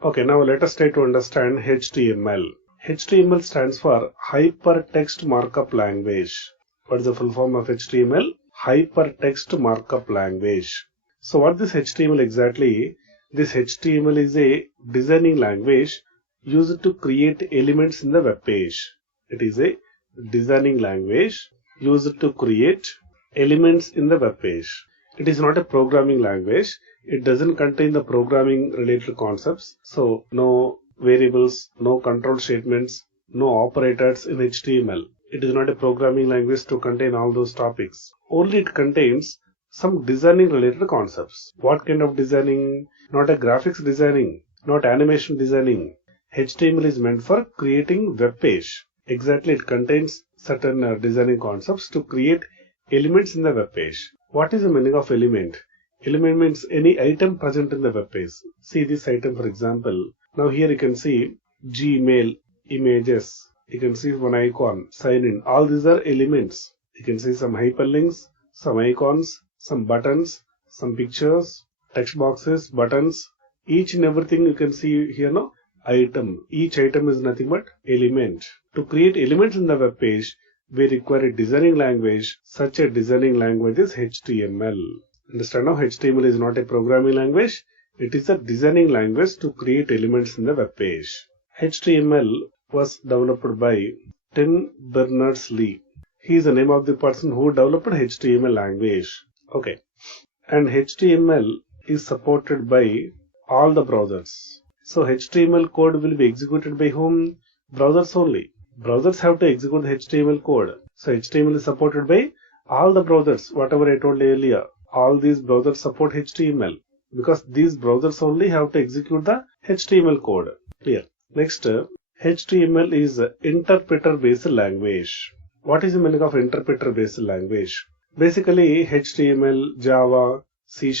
Okay, now let us try to understand HTML. HTML stands for Hypertext Markup Language. What is the full form of HTML? Hypertext Markup Language. So what is HTML exactly? This HTML is a designing language used to create elements in the web page. It is a designing language used to create elements in the web page. It is not a programming language. It doesn't contain the programming related concepts. So no variables, no control statements, no operators in HTML. It is not a programming language to contain all those topics. Only it contains some designing related concepts. What kind of designing? Not a graphics designing, not animation designing. HTML is meant for creating web page. Exactly, it contains certain designing concepts to create elements in the web page. What is the meaning of element? Element means any item present in the web page. See this item, for example. Now here you can see Gmail, images. You can see one icon, sign in. All these are elements. You can see some hyperlinks, some icons, some buttons, some pictures, text boxes, buttons. Each and everything you can see here, no? Item. Each item is nothing but element. To create elements in the web page, we require a designing language. Such a designing language is HTML. Understand now, HTML is not a programming language. It is a designing language to create elements in the web page. HTML was developed by Tim Berners-Lee. He is the name of the person who developed HTML language. Okay. And HTML is supported by all the browsers. So HTML code will be executed by whom? Browsers only. Browsers have to execute the HTML code. So HTML is supported by all the browsers. Whatever I told earlier, all these browsers support HTML because these browsers only have to execute the HTML code. Clear. Next, HTML is interpreter-based language. What is the meaning of interpreter-based language? Basically, HTML, Java, C#,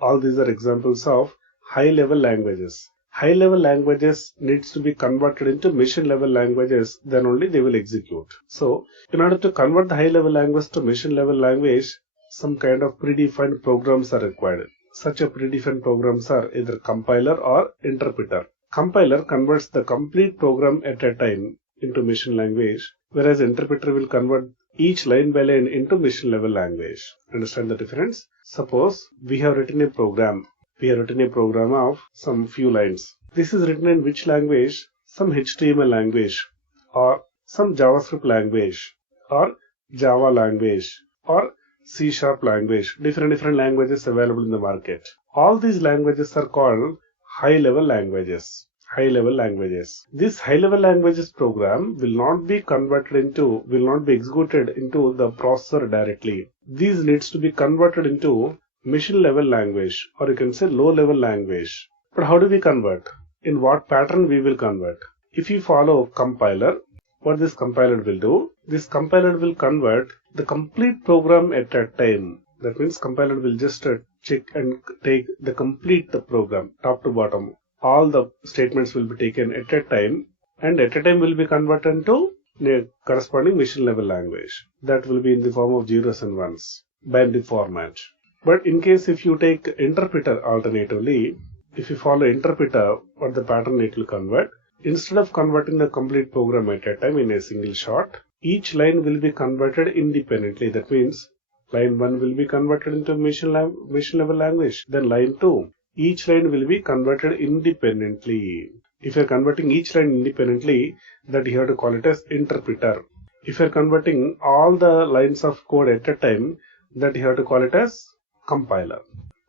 all these are examples of high-level languages. High-level languages needs to be converted into machine-level languages, then only they will execute. So, in order to convert the high-level language to machine-level language, some kind of predefined programs are required. Such a predefined programs are either compiler or interpreter. Compiler converts the complete program at a time into machine language, whereas interpreter will convert each line by line into machine level language. Understand the difference? Suppose we have written a program. We have written a program of some few lines. This is written in which language? Some HTML language, or some JavaScript language, or Java language, or C# language. Different languages available in the market. All these languages are called high-level languages. High-level languages. This high-level languages program will not be executed into the processor directly. These needs to be converted into machine-level language, or you can say low-level language. But how do we convert? In what pattern we will convert? If you follow compiler, what this compiler will do? This compiler will convert the complete program at a time. That means compiler will just check and take the complete program, top to bottom. All the statements will be taken at a time, and at a time will be converted to a corresponding machine level language. That will be in the form of zeros and ones, binary format. But in case if you take interpreter alternatively, if you follow interpreter, what the pattern it will convert? Instead of converting the complete program at a time in a single shot, each line will be converted independently. That means line 1 will be converted into machine level language. Then line 2. Each line will be converted independently. If you are converting each line independently, that you have to call it as interpreter. If you are converting all the lines of code at a time, that you have to call it as compiler.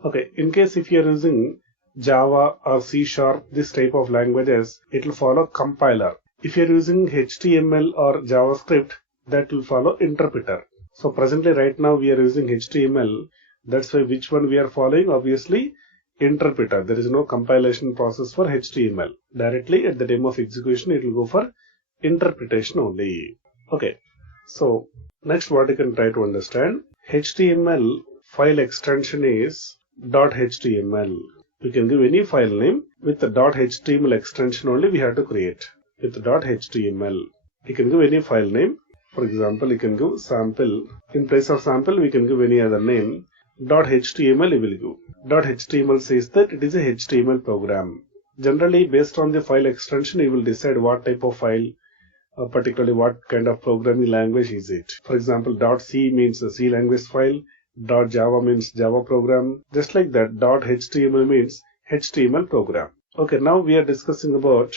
Okay, in case if you are using Java or C#, this type of languages, it will follow compiler. If you are using HTML or JavaScript, that will follow interpreter. So presently right now we are using HTML. That's why which one we are following? Obviously interpreter. There is no compilation process for HTML. Directly at the time of execution it will go for interpretation only. Okay. So next what you can try to understand. HTML file extension is .html. We can give any file name with the .html extension only we have to create. With .html. You can give any file name. For example, you can give sample. In place of sample, we can give any other name. .html you will give. .html says that it is a HTML program. Generally, based on the file extension, you will decide what type of file, particularly what kind of programming language is it. For example, .c means a C language file, .java means Java program, just like that. .html means HTML program. Okay, now we are discussing about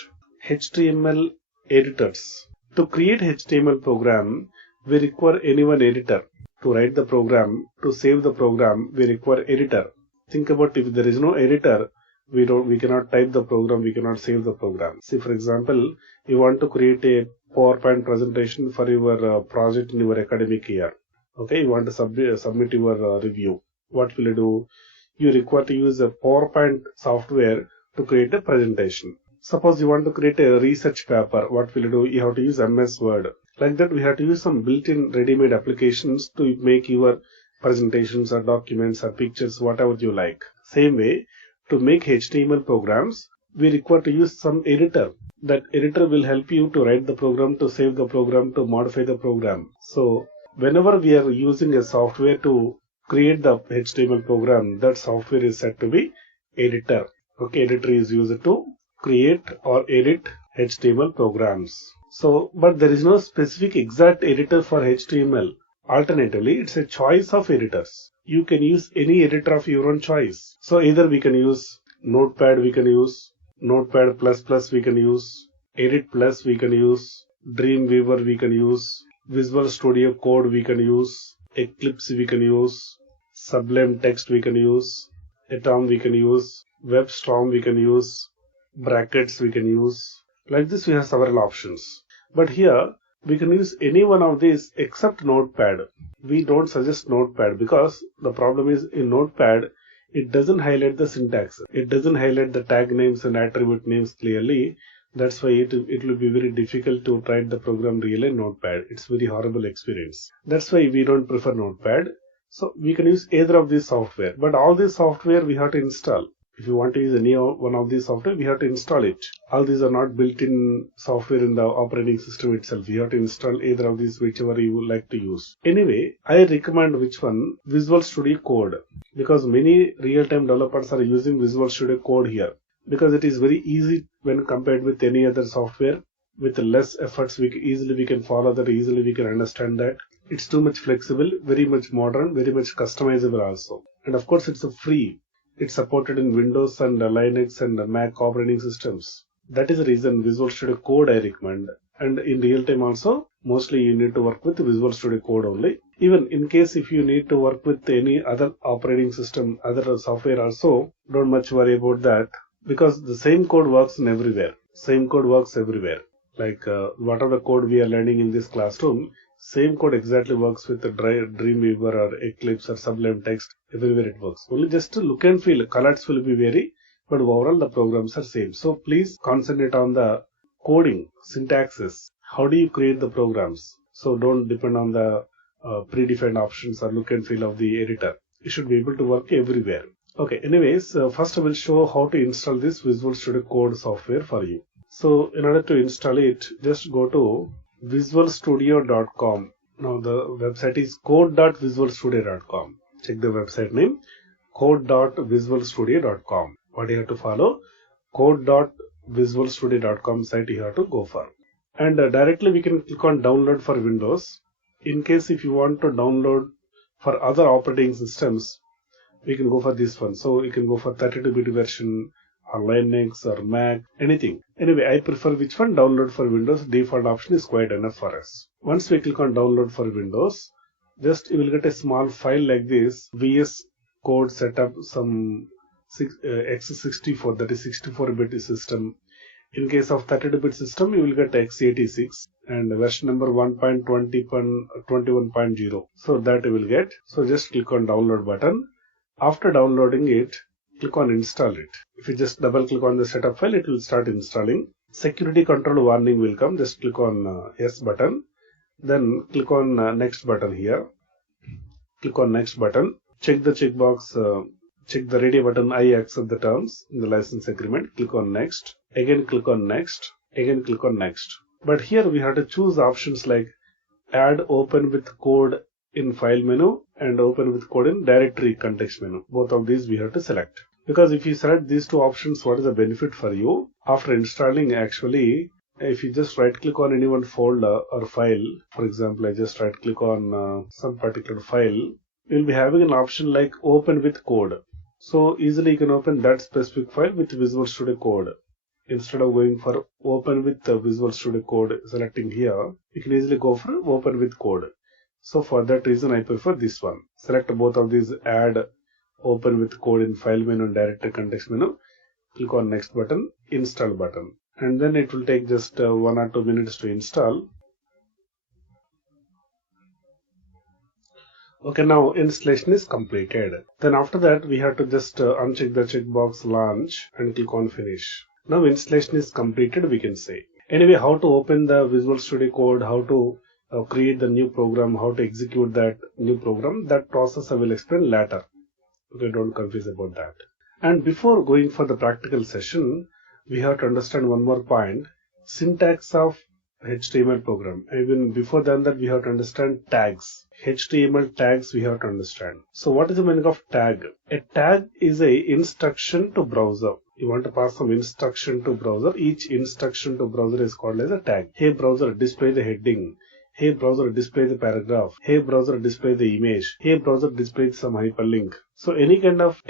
HTML editors. To create HTML program, we require any one editor. To write the program, to save the program, we require editor. Think about, if there is no editor, we cannot type the program, we cannot save the program. See, for example, you want to create a PowerPoint presentation for your project in your academic year. Okay, you want to submit your review. What will you do? You require to use a PowerPoint software to create a presentation. Suppose you want to create a research paper. What will you do? You have to use MS Word. Like that, we have to use some built-in ready-made applications to make your presentations or documents or pictures, whatever you like. Same way, to make HTML programs, we require to use some editor. That editor will help you to write the program, to save the program, to modify the program. So, whenever we are using a software to create the HTML program, that software is said to be editor. Okay, editor is used to create or edit HTML programs. So, but there is no specific exact editor for HTML. Alternatively, it's a choice of editors. You can use any editor of your own choice. So either we can use Notepad, we can use Notepad++, we can use Edit+, we can use Dreamweaver, we can use Visual Studio Code, we can use Eclipse, we can use Sublime Text, we can use Atom, we can use WebStorm, we can use Brackets, we can use. Like this, we have several options. But here, we can use any one of these except Notepad. We don't suggest Notepad because the problem is, in Notepad, it doesn't highlight the syntax. It doesn't highlight the tag names and attribute names clearly. That's why it will be very difficult to write the program really in Notepad. It's very horrible experience. That's why we don't prefer Notepad. So we can use either of these software. But all these software we have to install. If you want to use any one of these software, we have to install it. All these are not built-in software in the operating system itself. You have to install either of these, whichever you would like to use. Anyway, I recommend which one? Visual Studio Code. Because many real-time developers are using Visual Studio Code here. Because it is very easy when compared with any other software. With less efforts, we can follow that, easily we can understand that. It's too much flexible, very much modern, very much customizable also. And of course, it's a free. It's supported in Windows and Linux and Mac operating systems. That is the reason Visual Studio Code I recommend. And in real time also, mostly you need to work with Visual Studio Code only. Even in case if you need to work with any other operating system, other software also, don't much worry about that. Because the same code works in everywhere. Same code works everywhere. Like whatever code we are learning in this classroom, same code exactly works with the Dreamweaver or Eclipse or Sublime Text. Everywhere it works. Only just to look and feel, colors will be vary, but overall the programs are same. So please concentrate on the coding, syntaxes. How do you create the programs? So don't depend on the predefined options or look and feel of the editor. You should be able to work everywhere. Okay, anyways, first I will show how to install this Visual Studio Code software for you. So in order to install it, just go to visualstudio.com. Now the website is code.visualstudio.com. Check the website name, code.visualstudio.com. What you have to follow? Code.visualstudio.com site you have to go for. And directly we can click on download for Windows. In case if you want to download for other operating systems, we can go for this one. So you can go for 32-bit version or Linux or Mac, anything. Anyway, I prefer which one? Download for Windows. Default option is quite enough for us. Once we click on download for Windows, just you will get a small file like this. VS Code setup, some x64, that is 64-bit system. In case of 32-bit system, you will get x86 and version number 1.20.21.0. So that you will get. So just click on download button. After downloading it, click on install it. If you just double click on the setup file, it will start installing. Security control warning will come. Just click on yes button. Then click on next button here. Click on next button. Check the checkbox. Check the ready button. I accept the terms in the license agreement. Click on next. Again click on next. Again click on next. But here we have to choose options like add open with code in file menu and open with code in directory context menu. Both of these we have to select. Because if you select these two options, what is the benefit for you? After installing, actually, if you just right click on any one folder or file, for example, I just right click on some particular file, you'll be having an option like open with code. So easily you can open that specific file with Visual Studio Code. Instead of going for open with Visual Studio Code, selecting here, you can easily go for open with code. So for that reason, I prefer this one. Select both of these, add open with code in file menu and directory context menu. Click on next button, install button. And then it will take just 1 or 2 minutes to install. Okay, now installation is completed. Then after that, we have to just uncheck the checkbox launch and click on finish. Now installation is completed, we can say. Anyway, how to open the Visual Studio Code, how to create the new program, how to execute that new program, that process I will explain later. Okay, don't confuse about that. And before going for the practical session, we have to understand one more point, syntax of HTML program. Even before that, we have to understand tags. HTML tags we have to understand. So what is the meaning of tag? A tag is a instruction to browser. You want to pass some instruction to browser. Each instruction to browser is called as a tag. Hey browser, display the heading. Hey browser, display the paragraph. Hey browser, display the image. Hey browser, display some hyperlink. So any kind of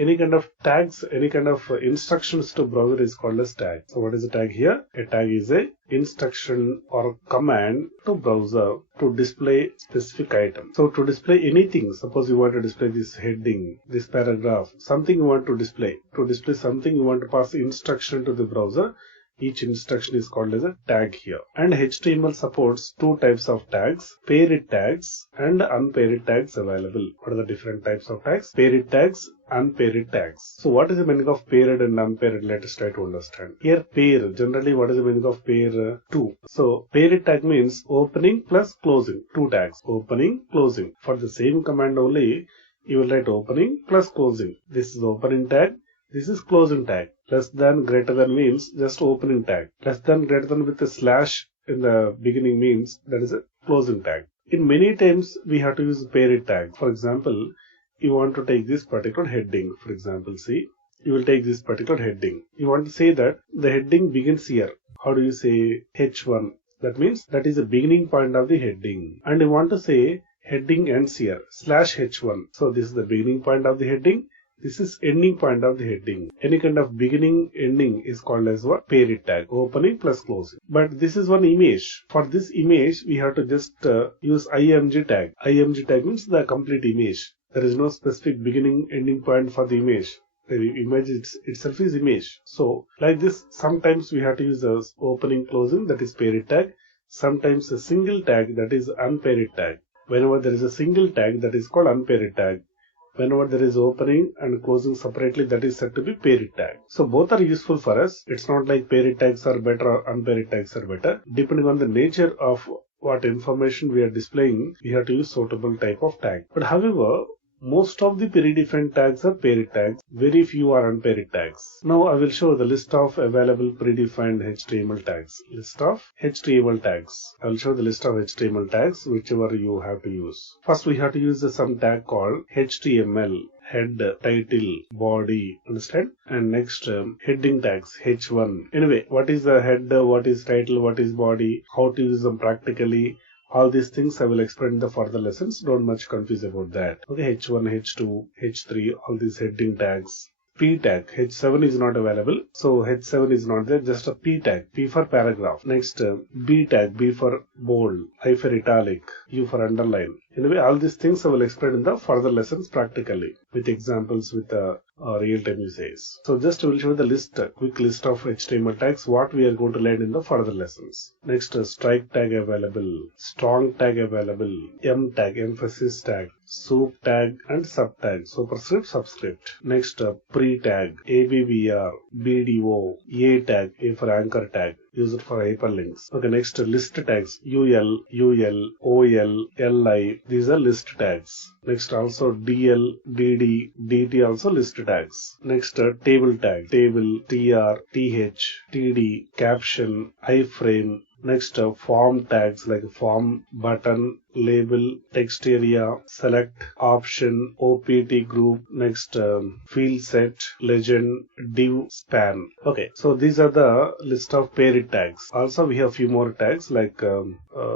tags, any kind of instructions to browser is called as tag. So what is a tag here? A tag is a instruction or command to browser to display specific item. So to display anything, suppose you want to display this heading, this paragraph, something you want to display. To display something, you want to pass instruction to the browser. Each instruction is called as a tag here. And HTML supports two types of tags, paired tags and unpaired tags available. What are the different types of tags? Paired tags, unpaired tags. So what is the meaning of paired and unpaired? Let us try to understand. Here pair, generally what is the meaning of pair? Two. So paired tag means opening plus closing. Two tags, opening, closing. For the same command only, you will write opening plus closing. This is opening tag. This is closing tag. Less than, greater than means just opening tag. Less than, greater than with a slash in the beginning means that is a closing tag. In many times we have to use paired tag. For example, you want to take this particular heading. For example, see, you will take this particular heading. You want to say that the heading begins here. How do you say H1? That means that is the beginning point of the heading. And you want to say heading ends here, slash H1. So this is the beginning point of the heading. This is ending point of the heading. Any kind of beginning, ending is called as what? Paired tag, opening plus closing. But this is one image. For this image, we have to just use IMG tag. IMG tag means the complete image. There is no specific beginning, ending point for the image. The image itself is image. So like this, sometimes we have to use a opening, closing, that is paired tag. Sometimes a single tag, that is unpaired tag. Whenever there is a single tag, that is called unpaired tag. Whenever there is opening and closing separately, that is said to be paired tag. So both are useful for us. It's not like paired tags are better or unpaired tags are better. Depending on the nature of what information we are displaying, we have to use suitable type of tag. But however, most of the predefined tags are paired tags. Very few are unpaired tags. Now I will show the list of available predefined HTML tags. List of HTML tags. I will show the list of HTML tags, whichever you have to use. First we have to use some tag called HTML. Head, title, body, understand? And next heading tags, H1. Anyway, what is the head, what is title, what is body, how to use them practically. All these things I will explain in the further lessons. Don't much confuse about that. Okay, H1, H2, H3, all these heading tags. P tag, H7 is not available. So H7 is not there, just a P tag. P for paragraph. Next, B tag, B for bold, I for italic, U for underline. Anyway, all these things I will explain in the further lessons practically with examples with real-time usages. So just I will show the list, quick list of HTML tags, what we are going to learn in the further lessons. Next, strike tag available, strong tag available, M tag, emphasis tag, soup tag and sub tag, superscript, subscript. Next, pre tag, ABBR, BDO, A tag, A for anchor tag, used for hyperlinks. Okay, next list tags, UL, UL, OL, LI, these are list tags. Next also DL, DD, DT also list tags. Next table tag, table, TR, TH, TD, caption, iframe. Next form tags like form, button, label, text area, select, option, OPT group, next field set, legend, div, span. Okay, so these are the list of paired tags. Also we have few more tags like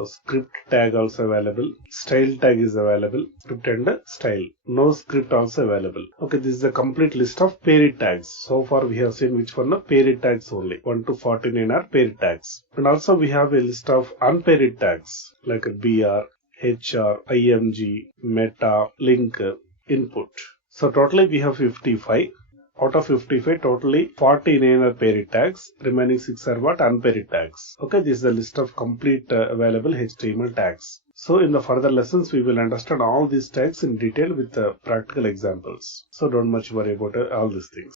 script tag also available, style tag is available, script and style. No script also available. Okay, this is the complete list of paired tags. So far we have seen which one are paired tags only. 1 to 49 are paired tags. And also we have a list of unpaired tags like BR, HR, IMG, meta, link, input. So totally we have 55. Out of 55, totally 49 are paired tags. Remaining 6 are what? Unpaired tags. Okay, this is the list of complete available HTML tags. So in the further lessons, we will understand all these tags in detail with practical examples. So don't much worry about all these things.